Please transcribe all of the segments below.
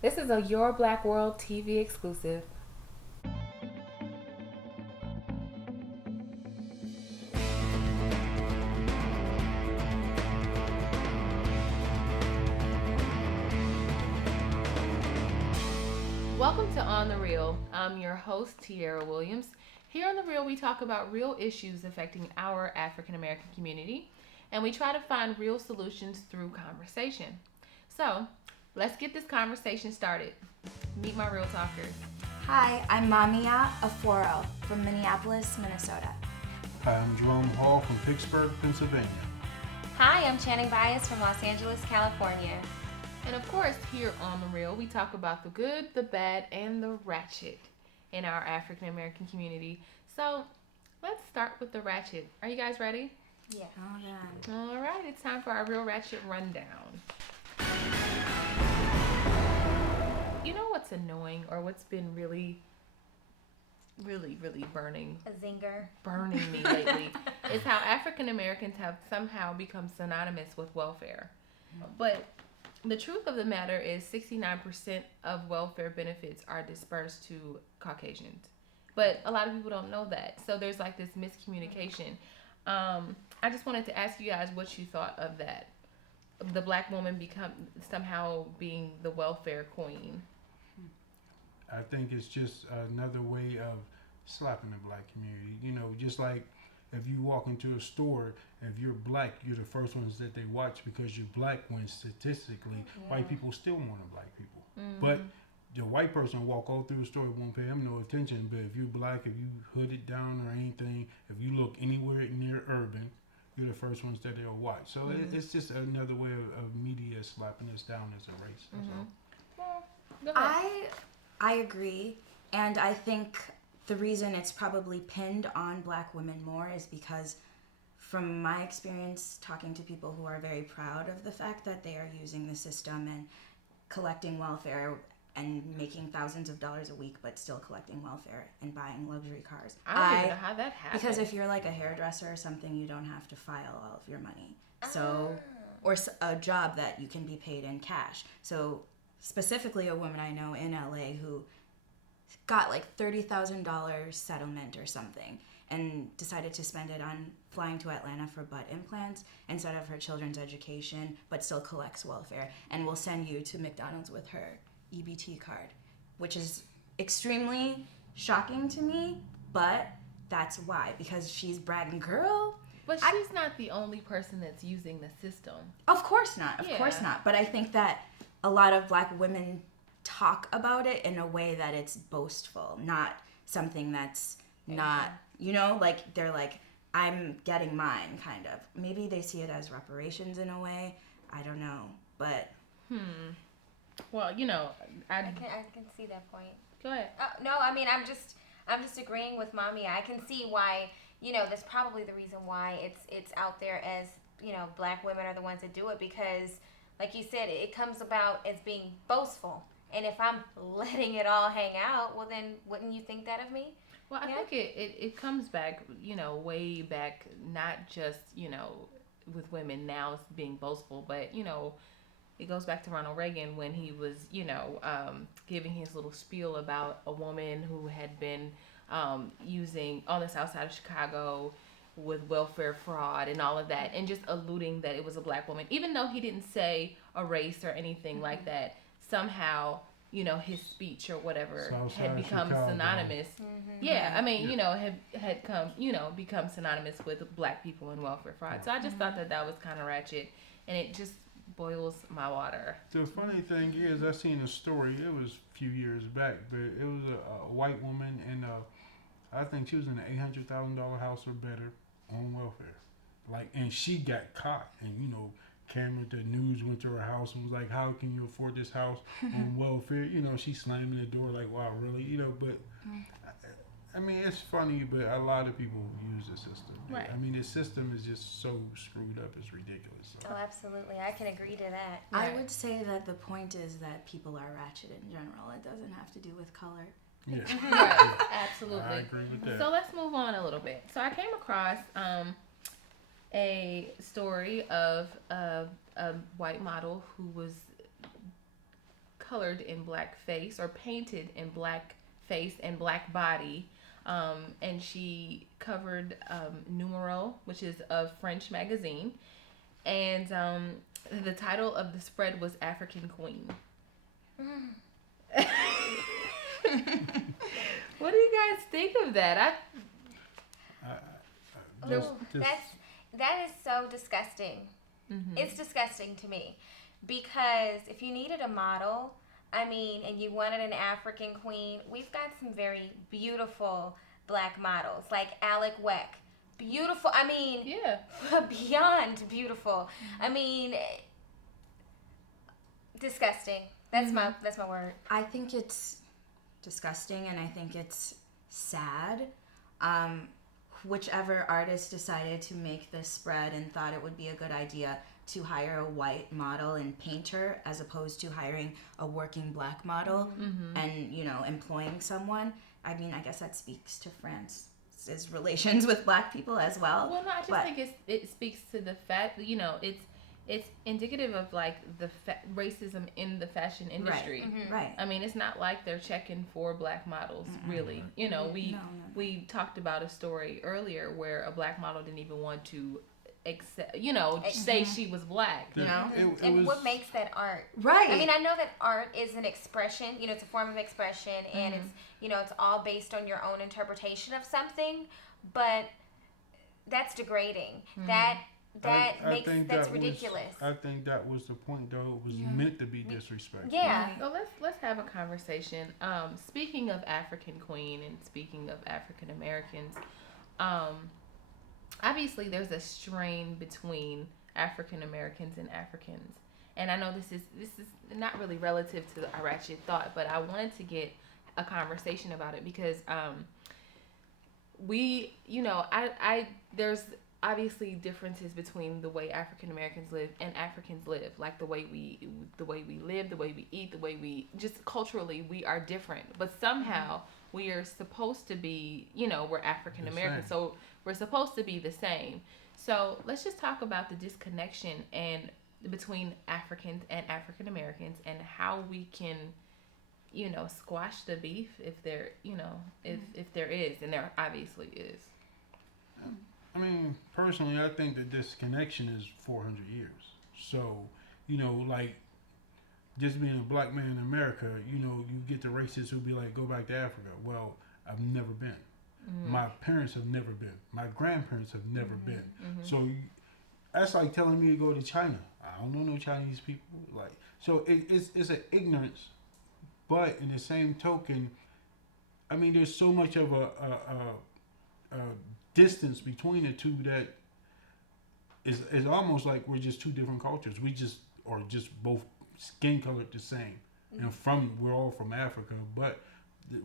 This is a Your Black World TV exclusive. Welcome to On the Real. I'm your host, Tiara Williams. Here on The Real, we talk about real issues affecting our African American community, and we try to find real solutions through conversation. So, let's get this conversation started. Meet my real talkers. Hi, I'm Maame-ya from Minneapolis, Minnesota. Hi, I'm Jerome Hall from Pittsburgh, Pennsylvania. Hi, I'm Channing Bias from Los Angeles, California. And of course, here on The Real, we talk about the good, the bad, and the ratchet in our African American community. So, let's start with the ratchet. Are you guys ready? Yeah. All right, it's time for our real ratchet rundown. You know what's annoying, or what's been really burning me lately is how African Americans have somehow become synonymous with welfare. But the truth of the matter is 69% of welfare benefits are dispersed to Caucasians. But a lot of people don't know that. So there's like this miscommunication. I just wanted to ask you guys what you thought of that. The black woman become somehow being the welfare queen. I think it's just another way of slapping the black community. You know, just like if you walk into a store, if you're black, you're the first ones that they watch because you're black. When statistically, white people still want the black people. Mm-hmm. But the white person walk all through the store, won't pay them no attention. But if you're black, if you hooded down or anything, if you look anywhere near urban, you're the first ones that they'll watch. So it's just another way of media slapping us down as a race. That's all. Well, go ahead. I agree, and I think the reason it's probably pinned on black women more is because from my experience talking to people who are very proud of the fact that they are using the system and collecting welfare and making thousands of dollars a week but still collecting welfare and buying luxury cars. I don't even know how that happened. Because if you're like a hairdresser or something, you don't have to file all of your money. So, or a job that you can be paid in cash. So specifically a woman I know in LA who got like $30,000 settlement or something and decided to spend it on flying to Atlanta for butt implants instead of her children's education, but still collects welfare and will send you to McDonald's with her EBT card, which is extremely shocking to me, but that's why, because she's bragging, girl. But she's not the only person that's using the system. Of course not. Of course not. But I think that a lot of black women talk about it in a way that it's boastful, not something that's not, you know, like they're like, I'm getting mine, kind of. Maybe they see it as reparations in a way. I don't know. But Well, you know, I can see that point. Go ahead. No, I mean I'm just agreeing with Mommy. I can see why, that's probably the reason why it's out there as, black women are the ones that do it, because like you said, it comes about as being boastful. And if I'm letting it all hang out, well then wouldn't you think that of me? Well, I think it comes back, way back, not just, with women now it's being boastful, but, it goes back to Ronald Reagan when he was, giving his little spiel about a woman who had been using on the south side of Chicago with welfare fraud and all of that, and just alluding that it was a black woman, even though he didn't say a race or anything like that. Somehow, his speech or whatever had become synonymous. I mean, had come, become synonymous with black people and welfare fraud. So I just thought that was kind of ratchet, and it just boils my water. The funny thing is, I seen a story. It was a few years back, but it was a white woman, and I think she was in an $800,000 house or better on welfare. Like, and she got caught, and camera, the news went to her house and was like, "How can you afford this house on welfare?" She slamming the door like, "Wow, really?" But I mean, it's funny, but a lot of people use the system. Right. I mean, the system is just so screwed up; it's ridiculous. Oh, absolutely. I can agree to that. I would say that the point is that people are ratchet in general. It doesn't have to do with color. Yeah. Right. Absolutely. I agree with that. So let's move on a little bit. So I came across a story of a white model who was colored in black face or painted in black face and black body. And she covered Numero, which is a French magazine. And the title of the spread was African Queen. What do you guys think of that? That is so disgusting. It's disgusting to me, because if you needed a model, I mean, and you wanted an African queen, we've got some very beautiful black models, like Alec Weck. Beautiful. I mean, Yeah. beyond beautiful. I mean, disgusting. That's my word. I think it's disgusting, and I think it's sad. Whichever artist decided to make this spread and thought it would be a good idea to hire a white model and painter as opposed to hiring a working black model and, you know, employing someone. I mean, I guess that speaks to France's relations with black people as well. Well, no, I just think it speaks to the fact that, you know, it's indicative of like the racism in the fashion industry. Right. I mean, it's not like they're checking for black models, really. You know, we talked about a story earlier where a black model didn't even want to accept, you know, say she was black. You know, And what makes that art? Right. I mean, I know that art is an expression. You know, it's a form of expression, and it's, you know, it's all based on your own interpretation of something. But that's degrading. That's ridiculous. I think that was the point, though. It was meant to be disrespectful. Yeah. So let's have a conversation. Speaking of African Queen and speaking of African Americans, obviously there's a strain between African Americans and Africans, and I know this is not really relative to the Ratchet Thought, but I wanted to get a conversation about it because we, you know, I there's obviously differences between the way African Americans live and Africans live, like the way we live, the way we eat, the way we just culturally we are different, but somehow we are supposed to be, you know, we're African American, so we're supposed to be the same. So let's just talk about the disconnection and between Africans and African Americans and how we can, you know, squash the beef if there, you know, if there is, and there obviously is. I mean, personally, I think that this connection is 400 years. So, you know, like, just being a black man in America, you know, you get the racists who be like, go back to Africa. Well, I've never been. My parents have never been. My grandparents have never been. So that's like telling me to go to China. I don't know no Chinese people. Like, so it's an ignorance. But in the same token, I mean, there's so much of a distance between the two that is almost like we're just two different cultures. We just are just both skin colored the same, and we're all from Africa. But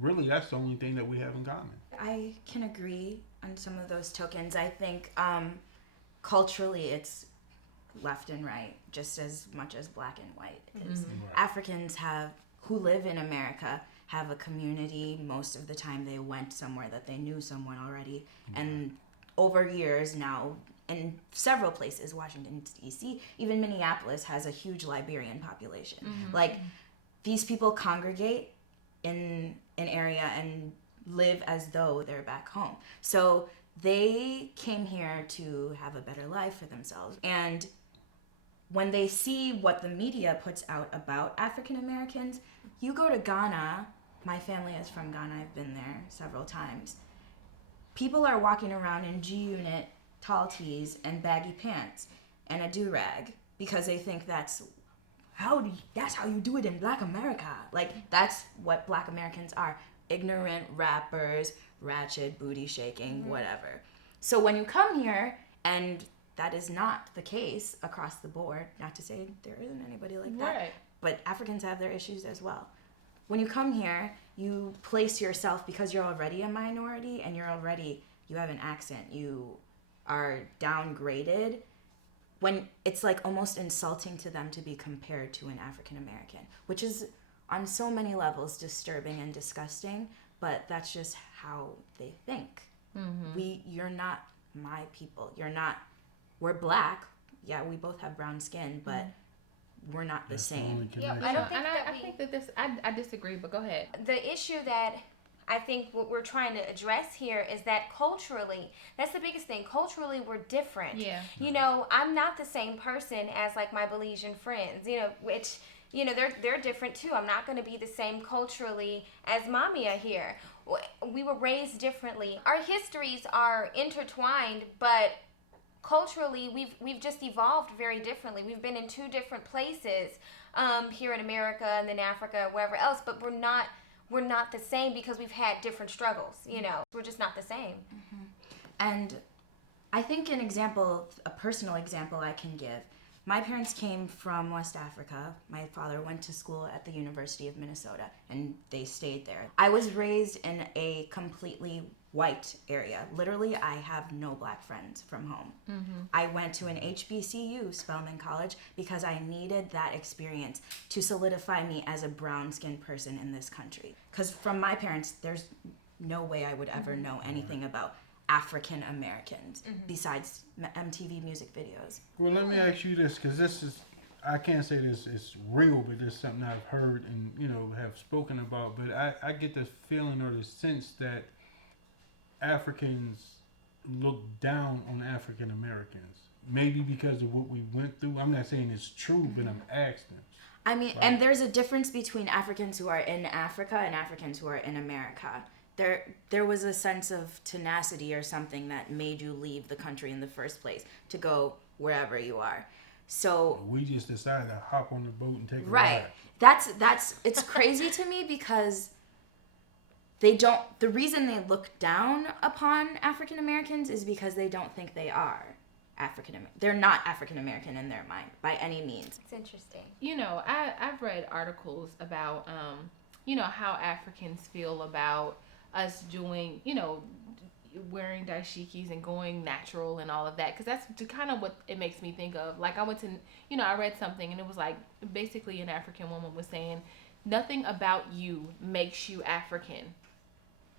really, that's the only thing that we have in common. I can agree on some of those tokens. I think culturally, it's left and right just as much as black and white is. Africans who live in America have a community. Most of the time they went somewhere that they knew someone already. And over years now, in several places, Washington, D.C., even Minneapolis has a huge Liberian population. Like, these people congregate in an area and live as though they're back home. So they came here to have a better life for themselves. And when they see what the media puts out about African Americans, you go to Ghana. My family is from Ghana. I've been there several times. People are walking around in G-Unit tall tees and baggy pants and a do-rag because they think that's how you do it in Black America. Like, that's what Black Americans are. Ignorant rappers, ratchet, booty shaking, whatever. So when you come here, and that is not the case across the board, not to say there isn't anybody like that, but Africans have their issues as well. When you come here, you place yourself, because you're already a minority and you have an accent, you are downgraded, when it's like almost insulting to them to be compared to an African American, which is on so many levels disturbing and disgusting, but that's just how they think. You're not my people. We're black. Yeah, we both have brown skin, but we're not the That's the same. only Yep, connection. I don't think and that I we- think that this, I disagree, but go ahead. The issue that I think what we're trying to address here is that culturally, that's the biggest thing. Culturally, we're different. Yeah. You know, I'm not the same person as like my Belizean friends, you know, which, you know, they're different too. I'm not going to be the same culturally as Maame-ya here. We were raised differently. Our histories are intertwined, but culturally we've just evolved very differently. We've been in two different places, here in America and then Africa, wherever else, but we're not the same because we've had different struggles, you know. We're just not the same. And I think a personal example I can give. My parents came from West Africa. My father went to school at the University of Minnesota, and they stayed there. I was raised in a completely white area. Literally, I have no black friends from home. I went to an HBCU, Spelman College, because I needed that experience to solidify me as a brown-skinned person in this country. Because from my parents, there's no way I would ever know anything about African Americans besides MTV music videos. Well, let me ask you this, because this is, I can't say this is real, but this is something I've heard and, you know, have spoken about. But I get the feeling or the sense that Africans look down on African Americans. Maybe because of what we went through. I'm not saying it's true, but I'm asking. I mean, and there's a difference between Africans who are in Africa and Africans who are in America. There was a sense of tenacity or something that made you leave the country in the first place to go wherever you are. So We just decided to hop on the boat and take a right, ride. that's it's crazy to me because the reason they look down upon African Americans is because they don't think they are African American. They're not African American in their mind by any means. It's interesting. You know, I've read articles about, you know, how Africans feel about us doing, you know, wearing dashikis and going natural and all of that, because that's kind of what it makes me think of. Like, I went to, you know, I read something and it was like, basically an African woman was saying, nothing about you makes you African,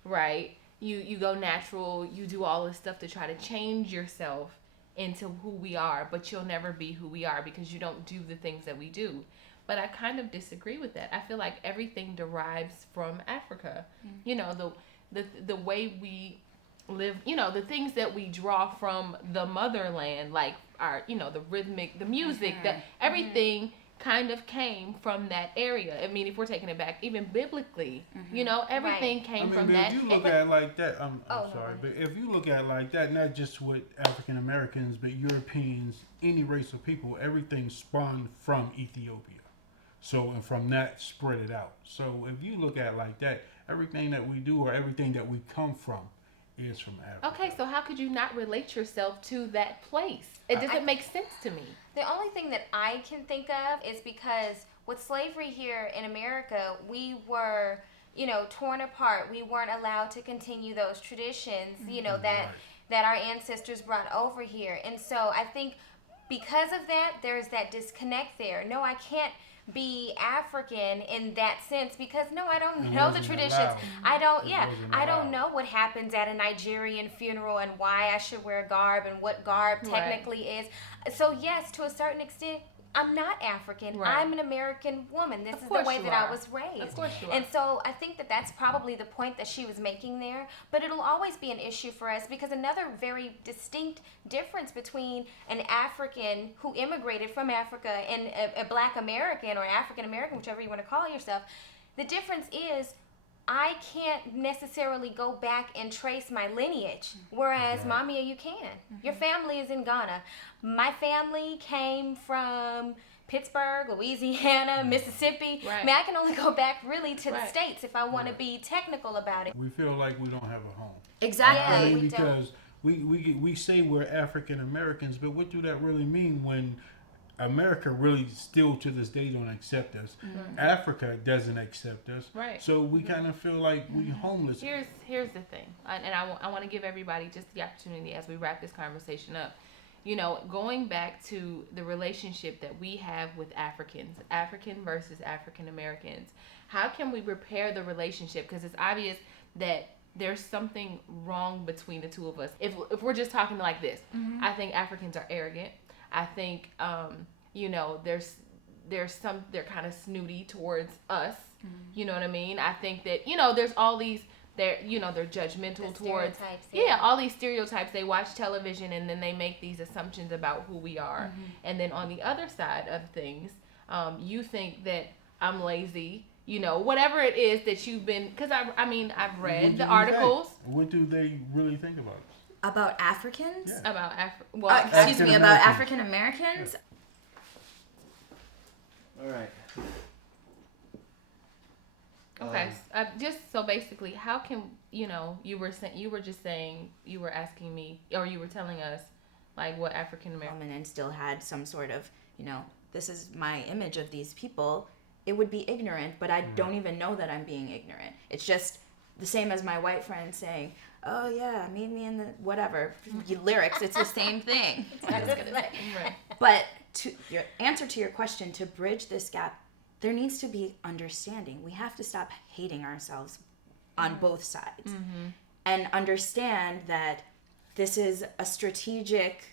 right? You go natural, you do all this stuff to try to change yourself into who we are, but you'll never be who we are because you don't do the things that we do. But I kind of disagree with that. I feel like everything derives from Africa. You know, the way we live, you know, the things that we draw from the motherland, like our, you know, the rhythmic, the music, that everything kind of came from that area. I mean, if we're taking it back, even biblically, you know, everything came from but that. if you look at it like that, I'm Oh, no. sorry, but if you look at it like that, not just with African Americans, but Europeans, any race of people, everything spawned from Ethiopia. So, and from that, spread it out. So, if you look at it like that, everything that we do or everything that we come from is from Africa. Okay, so how could you not relate yourself to that place? It doesn't make sense to me. The only thing that I can think of is because with slavery here in America, we were, you know, torn apart. We weren't allowed to continue those traditions, you know, that our ancestors brought over here. And so I think because of that, there's that disconnect there. No, I can't be African in that sense because no, I don't know the traditions. I don't know what happens at a Nigerian funeral and why I should wear garb and what garb technically is. So yes, to a certain extent, I'm not African. Right. I'm an American woman. This Of is the course way you that are. I was raised. Of course you are. And so I think that that's probably the point that she was making there. But it'll always be an issue for us because another very distinct difference between an African who immigrated from Africa and a Black American or African American, whichever you want to call yourself, the difference is I can't necessarily go back and trace my lineage, whereas Maame-ya, you can. Your family is in Ghana. My family came from Pittsburgh, Louisiana, Mississippi. Right. I mean, I can only go back really to the Right. States if I want to be technical about it. We feel like we don't have a home. Exactly. I Yeah. mean, we don't. because we say we're African Americans, but what do that really mean when America really still to this day don't accept us? Africa doesn't accept us. Right. So we kind of feel like we homeless. Here's the thing, and I want to give everybody just the opportunity as we wrap this conversation up. You know, going back to the relationship that we have with Africans, African versus African Americans, how can we repair the relationship? Because it's obvious that there's something wrong between the two of us. If we're just talking like this, I think Africans are arrogant. I think, you know, they're kind of snooty towards us. You know what I mean? I think that, there's all these, they're judgmental towards, all these stereotypes. They watch television and then they make these assumptions about who we are. And then on the other side of things, you think that I'm lazy, whatever it is that you've been, because I've read the articles. What do they really think about us? About Africans? Yeah. About about African Americans? All right. Okay, just so basically, how can you were asking me, or you were telling us, like, what African American And still had some sort of, this is my image of these people. It would be ignorant, but I don't even know that I'm being ignorant. It's just the same as my white friend saying, "Oh yeah, meet me in the whatever lyrics." It's the same thing. I was gonna say. Right. But to your answer to your question, to bridge this gap, there needs to be understanding. We have to stop hating ourselves on both sides and understand that this is a strategic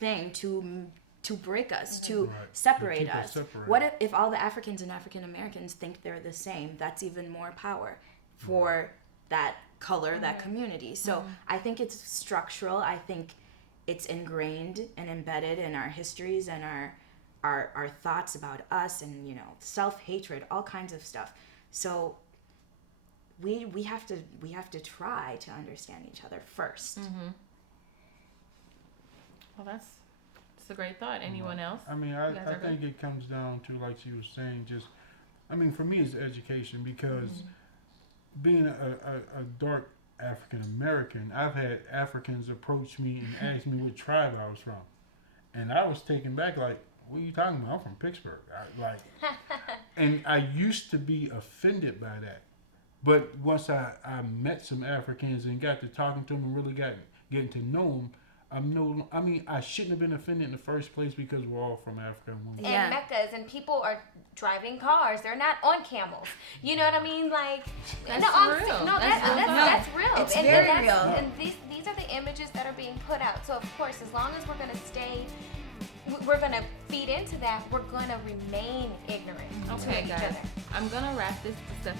thing to break us, to separate us. What if all the Africans and African Americans think they're the same? That's even more power for that color, that community. So I think it's structural. I think it's ingrained and embedded in our histories and our thoughts about us, and self-hatred, all kinds of stuff. So we have to try to understand each other first. Well, that's a great thought. Anyone else? I think it comes down to, like she was saying, just for me it's education, because being a dark African American, I've had Africans approach me and ask me what tribe I was from, and I was taken back, like, what are you talking about? I'm from Pittsburgh. And I used to be offended by that. But once I met some Africans and got to talking to them and really getting to know them, I shouldn't have been offended in the first place, because we're all from Africa. And Meccas, and people are driving cars. They're not on camels. You know what I mean? Like, that's real. That's real. It's very real. And these are the images that are being put out. So of course, as long as we're going to feed into that, we're going to remain ignorant to each other. I'm going to wrap this up.